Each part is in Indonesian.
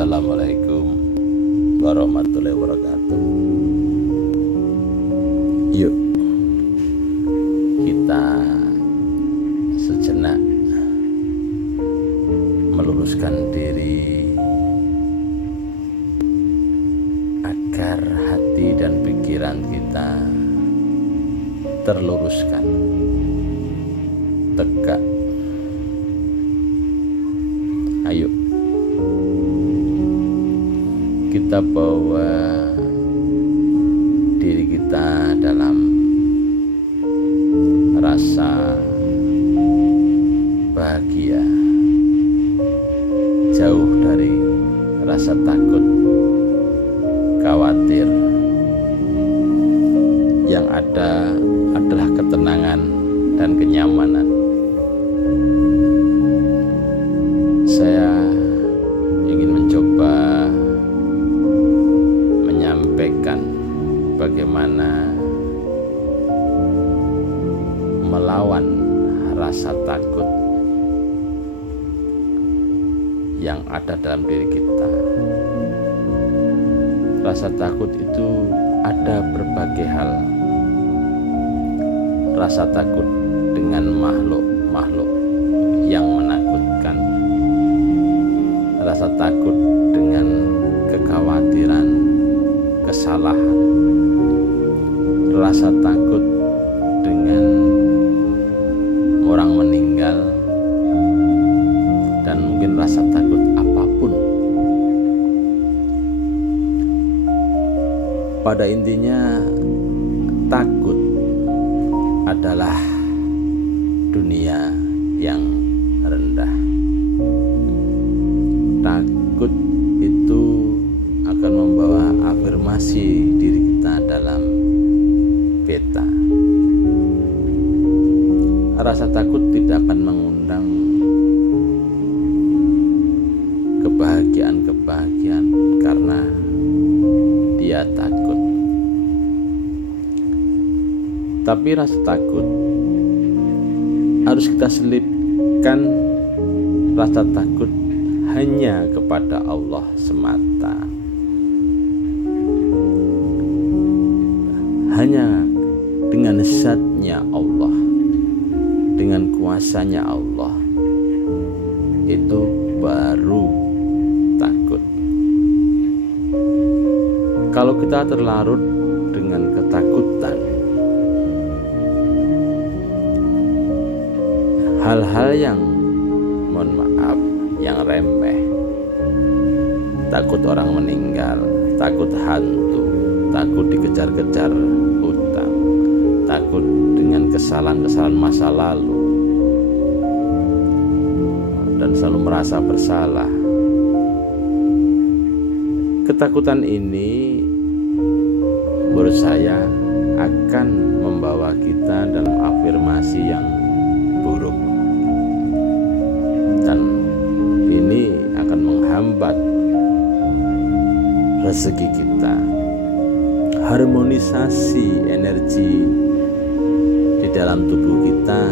Assalamualaikum warahmatullahi wabarakatuh. Yuk kita sejenak meluruskan diri agar hati dan pikiran kita terluruskan, tegak. Ayo kita bawa diri kita dalam rasa bahagia, jauh dari rasa takut, khawatir. Yang ada adalah ketenangan dan kenyamanan. Saya ingin mencoba menyampaikan bagaimana melawan rasa takut yang ada dalam diri kita. Rasa takut itu ada berbagai hal. Rasa takut dengan makhluk-makhluk yang menakutkan. Rasa takut dengan kekhawatiran, kesalahan. Rasa takut dengan orang meninggal, dan mungkin rasa takut apapun. Pada intinya, takut adalah dunia yang rendah. Takut itu akan membawa afirmasi diri kita dalam peta. Rasa takut tidak akan mengundang kebahagiaan karena dia takut. Tapi rasa takut harus kita selipkan rasa takut hanya kepada Allah semata. Hanya dengan zatnya Allah, dengan kuasanya Allah, itu baru takut. Kalau kita terlarut dengan ketakutan, hal-hal yang mohon maaf, yang remeh, takut orang meninggal, takut hantu, takut dikejar-kejar hutang, takut dengan kesalahan-kesalahan masa lalu, dan selalu merasa bersalah. Ketakutan ini menurut saya akan membawa kita dalam afirmasi yang buruk, dan ini akan menghambat rezeki kita. Harmonisasi energi di dalam tubuh kita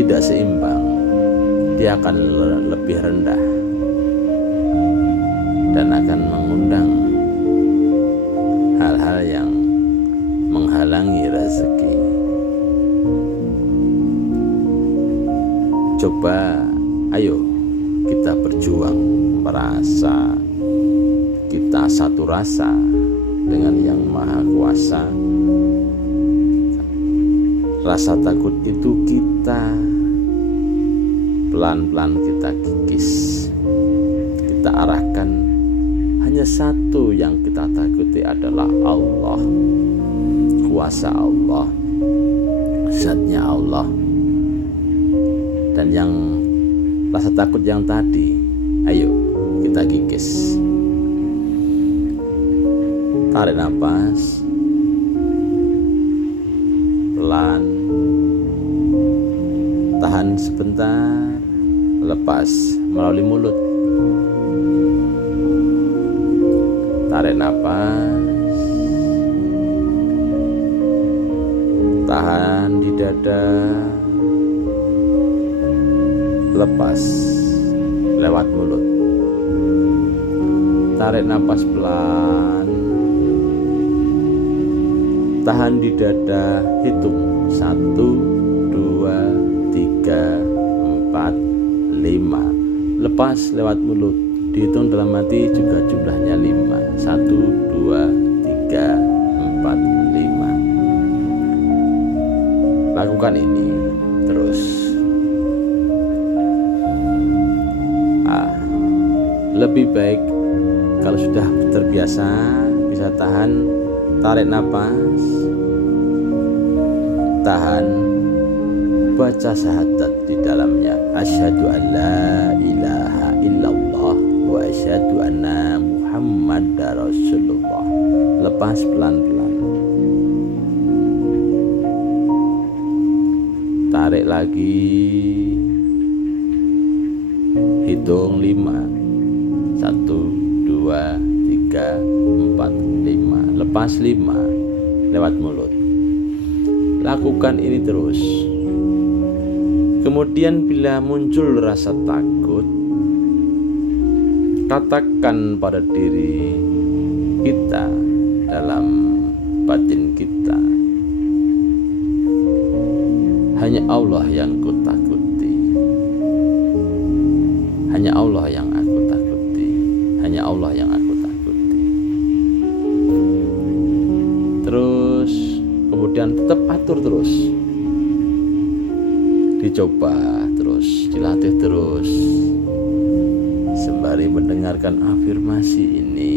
tidak seimbang, dia akan lebih rendah dan akan mengundang hal-hal yang menghalangi rezeki. Coba ayo kita berjuang merasa kita satu rasa dengan Yang Maha Kuasa. Rasa takut itu kita pelan-pelan kita kikis, kita arahkan hanya satu yang kita takuti adalah Allah, kuasa Allah, zatnya Allah. Dan yang rasa takut yang tadi, ayo kita kikis. Tarik nafas pelan, tahan sebentar, lepas melalui mulut. Tarik nafas, tahan di dada, lepas lewat mulut. Tarik napas pelan, tahan di dada, hitung 1, 2, 3, 4, 5. Lepas lewat mulut, dihitung dalam hati juga jumlahnya 5. 1, 2, 3, 4, 5. Lakukan ini terus. Lebih baik kalau sudah terbiasa, bisa tahan, tarik napas, tahan, baca syahadat di dalamnya. Asyhadu an la ilaha illallah wa asyhadu anna Muhammadar Rasulullah. Lepas pelan-pelan. Tarik lagi. Hitung 5. 1, 2, 3, 4, 5. Lepas 5 lewat mulut. Lakukan ini terus. Kemudian bila muncul rasa takut, katakan pada diri kita dalam batin kita, hanya Allah yang kutakuti, hanya Allah yang aku takuti, hanya Allah yang aku takuti. Terus kemudian tetap atur terus, dicoba terus, dilatih terus, sembari mendengarkan afirmasi ini,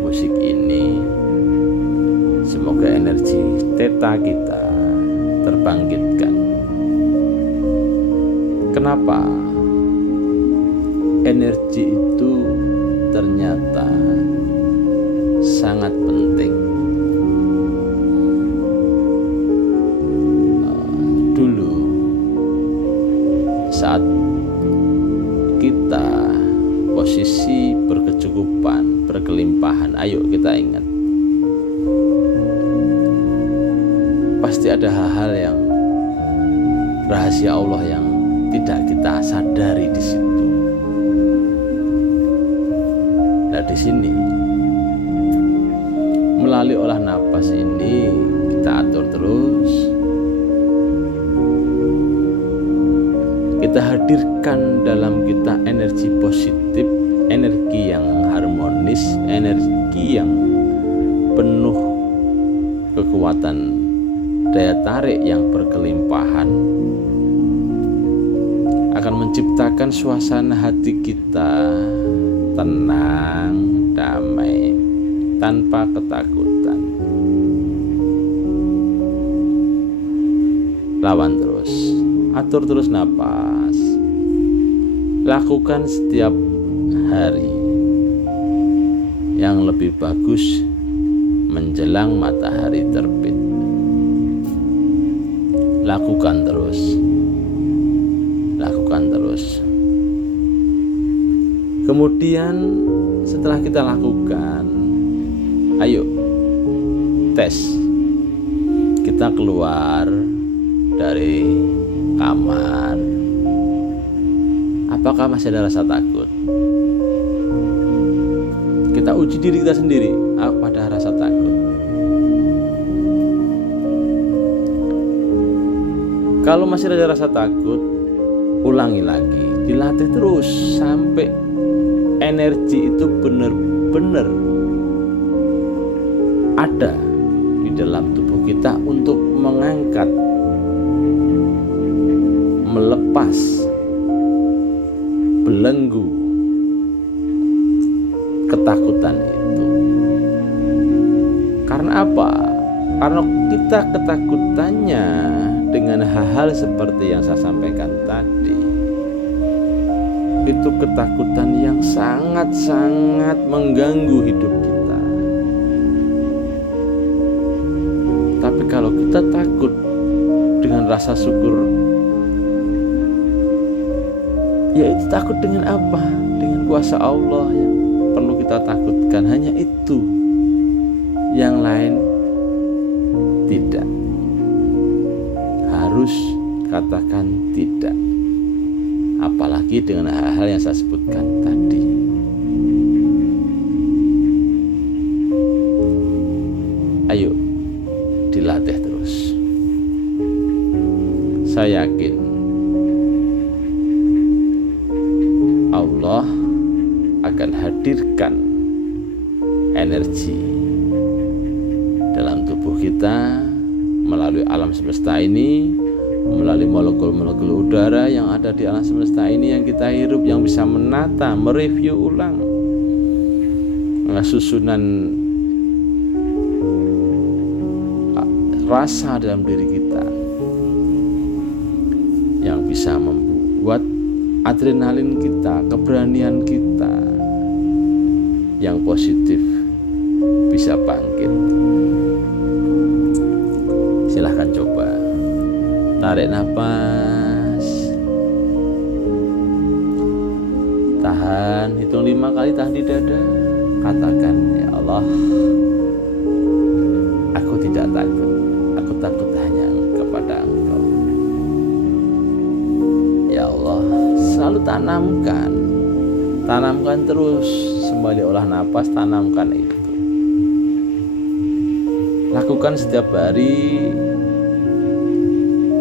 musik ini. Semoga energi theta kita terbangkitkan. Kenapa? Energi itu ternyata sangat penting. Dulu saat kita posisi berkecukupan, berkelimpahan, ayo kita ingat, pasti ada hal-hal yang rahasia Allah yang tidak kita sadari di situ. Nah, di sini melalui olah napas ini kita atur terus, kita hadirkan dalam kita energi positif, energi yang harmonis, energi yang penuh kekuatan daya tarik yang berkelimpahan, akan menciptakan suasana hati kita tenang, damai, tanpa ketakutan. Lawan terus, atur terus napas, lakukan setiap hari. Yang lebih bagus menjelang matahari terbit. Lakukan terus, lakukan terus. Kemudian setelah kita lakukan, ayo tes. Kita keluar dari kamar, apakah masih ada rasa takut? Kita uji diri kita sendiri, apa ada rasa takut? Kalau masih ada rasa takut, ulangi lagi, dilatih terus sampai energi itu benar-benar ada di dalam tubuh kita untuk mengangkat, melepas belenggu ketakutan itu. Karena apa? Karena kita ketakutannya dengan hal-hal seperti yang saya sampaikan tadi, itu ketakutan yang sangat-sangat mengganggu hidup kita. Tapi kalau kita takut dengan rasa syukur, yaitu takut dengan apa? Dengan kuasa Allah yang perlu kita takutkan, hanya itu. Yang lain tidak. Harus katakan tidak. Apalagi dengan hal-hal yang saya sebutkan tadi. akan hadirkan energi dalam tubuh kita melalui alam semesta ini, melalui molekul-molekul udara yang ada di alam semesta ini yang kita hirup, yang bisa menata, mereview ulang susunan rasa dalam diri kita, yang bisa membuat adrenalin kita, keberanian kita yang positif bisa bangkit. Silahkan coba. Tarik nafas, tahan, hitung 5 kali, tahan di dada. Katakan, ya Allah, aku tidak takut, aku takut hanya kepada Engkau. Ya Allah, selalu tanamkan terus, sembari olah nafas, tanamkan itu. Lakukan setiap hari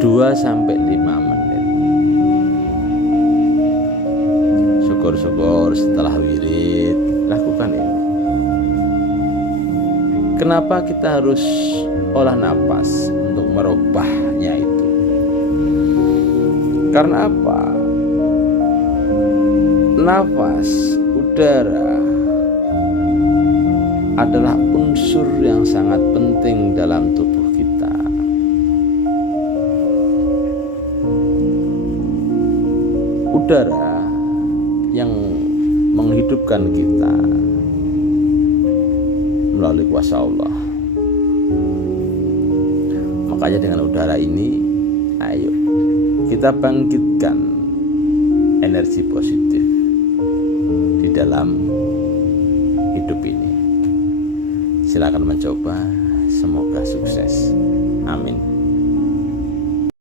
2-5 menit. Syukur-syukur setelah wirid lakukan ini. Kenapa kita harus olah napas untuk merubahnya itu? Karena apa? Nafas, udara adalah unsur yang sangat penting dalam tubuh kita. Udara yang menghidupkan kita melalui kuasa Allah. Makanya dengan udara ini, ayo kita bangkitkan energi positif di dalam hidup ini. Silakan mencoba, semoga sukses. Amin.